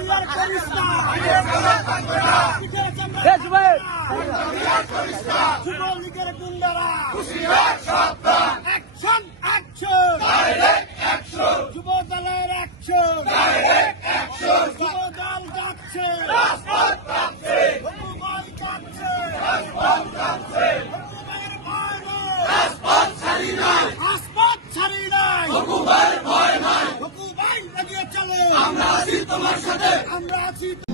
milyar turista. Beş milyar. milyar turista. Futbol ligleri gündara. Kusiyat şapta. Action, action. Direct action. Futbol dalı action. Direct action. Futbol dalı action. Last I'm not Rati.